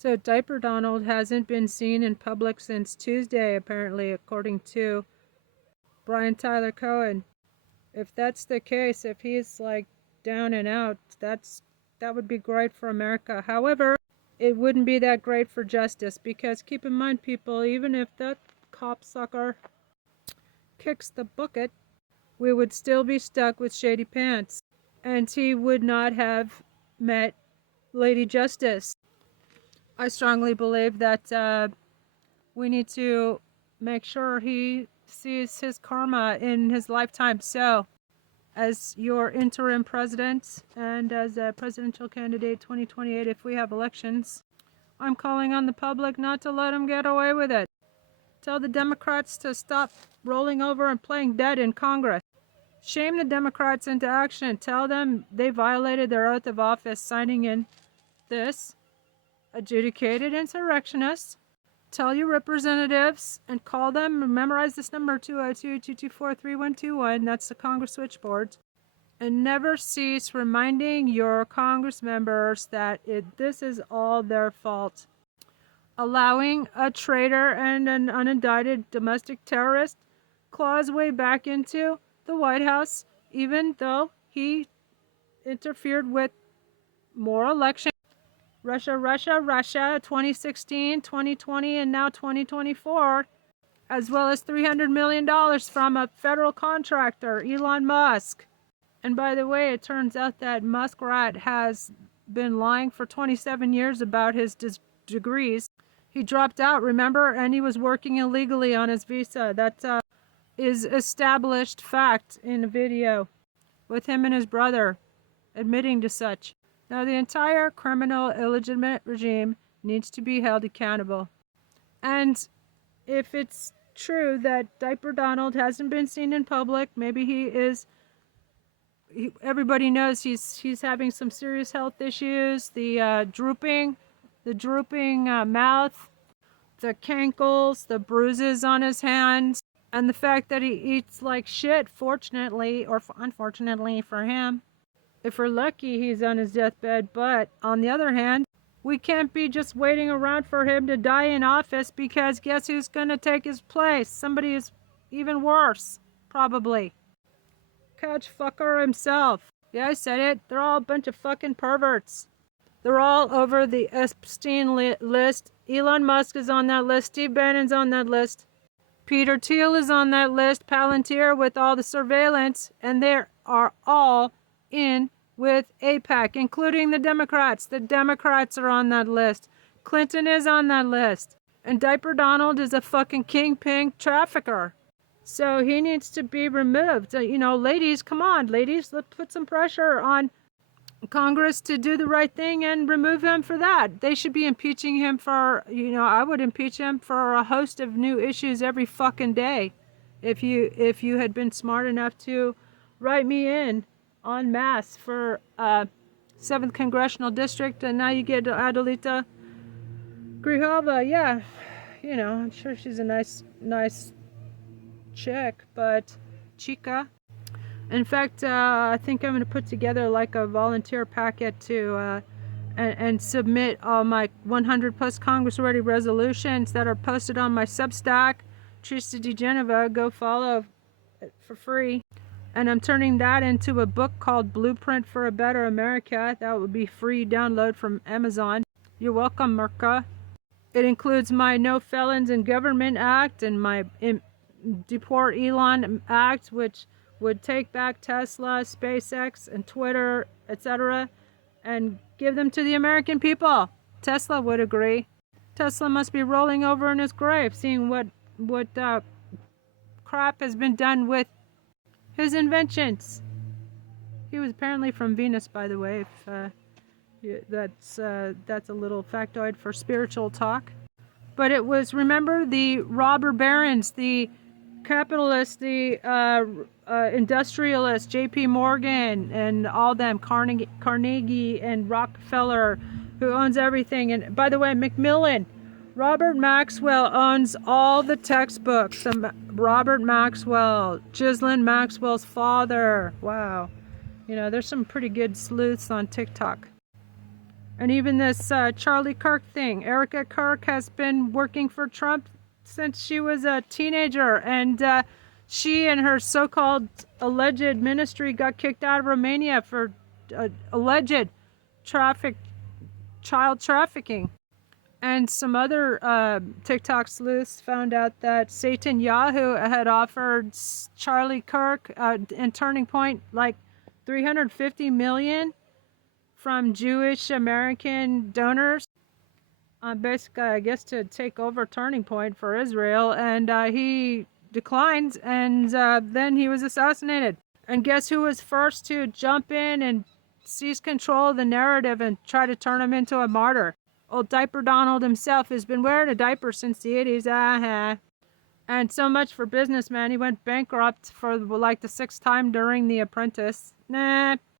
So Diaper Donald hasn't been seen in public since Tuesday, apparently, according to Brian Tyler Cohen. If that's the case, if he's like down and out, that would be great for America. However, it wouldn't be that great for justice, because keep in mind, people, even if that copsucker kicks the bucket, we would still be stuck with Shady Pants, and he would not have met Lady Justice. I strongly believe that we need to make sure he sees his karma in his lifetime. So, as your interim president and as a presidential candidate 2028, if we have elections, I'm calling on the public not to let him get away with it. Tell the Democrats to stop rolling over and playing dead in Congress. Shame the Democrats into action. Tell them they violated their oath of office signing in this adjudicated insurrectionists. Tell your representatives and call them, memorize this number, 202-224-3121. That's the Congress switchboard. And never cease reminding your Congress members that this is all their fault. Allowing a traitor and an unindicted domestic terrorist claw his way back into the White House, even though he interfered with more elections. Russia, 2016, 2020, and now 2024, as well as $300 million from a federal contractor, Elon Musk. And by the way, it turns out that Muskrat has been lying for 27 years about his degrees. He dropped out, remember, and he was working illegally on his visa. That is established fact in a video with him and his brother admitting to such. Now, the entire criminal, illegitimate regime needs to be held accountable. And if it's true that Diaper Donald hasn't been seen in public, maybe everybody knows he's having some serious health issues. The drooping mouth, the cankles, the bruises on his hands, and the fact that he eats like shit, fortunately or unfortunately for him. If we're lucky, he's on his deathbed. But on the other hand, we can't be just waiting around for him to die in office, because guess who's going to take his place? Somebody who's even worse, probably. Couch fucker himself. Yeah, I said it. They're all a bunch of fucking perverts. They're all over the Epstein list. Elon Musk is on that list. Steve Bannon's on that list. Peter Thiel is on that list. Palantir with all the surveillance. And they are all in with AIPAC, including the Democrats. The Democrats are on that list. Clinton is on that list. And Diaper Donald is a fucking kingpin trafficker. So he needs to be removed. Ladies, come on, ladies, let's put some pressure on Congress to do the right thing and remove him for that. They should be impeaching him for, I would impeach him for a host of new issues every fucking day. If you had been smart enough to write me in en masse for 7th Congressional District, and now you get Adelita Grihova. Yeah, I'm sure she's a nice chick, but chica. In fact, I think I'm going to put together like a volunteer packet to and submit all my 100 plus Congress ready resolutions that are posted on my Substack, Trista DeGeneva. Go follow for free. And I'm turning that into a book called Blueprint for a Better America. That would be free download from Amazon. You're welcome, Merca. It includes my No Felons in Government Act and my Deport Elon Act, which would take back Tesla, SpaceX, and Twitter, etc., and give them to the American people. Tesla would agree. Tesla must be rolling over in his grave, seeing what crap has been done with his inventions. He was apparently from Venus, by the way. That's a little factoid for spiritual talk. But it was, remember, the robber barons, the capitalists, the industrialists, J.P. Morgan, and all them, Carnegie and Rockefeller, who owns everything. And by the way, Macmillan, Robert Maxwell owns all the textbooks. Robert Maxwell, Ghislaine Maxwell's father. Wow. There's some pretty good sleuths on TikTok. And even this Charlie Kirk thing. Erica Kirk has been working for Trump since she was a teenager, and she and her so-called alleged ministry got kicked out of Romania for alleged child trafficking. And some other TikTok sleuths found out that Satan Yahoo had offered Charlie Kirk and Turning Point like 350 million from Jewish American donors. Basically, I guess to take over Turning Point for Israel, and he declined, and then he was assassinated. And guess who was first to jump in and seize control of the narrative and try to turn him into a martyr? Old Diaper Donald himself has been wearing a diaper since the 80s. And so much for businessman. He went bankrupt for like the 6th time during The Apprentice. Nah,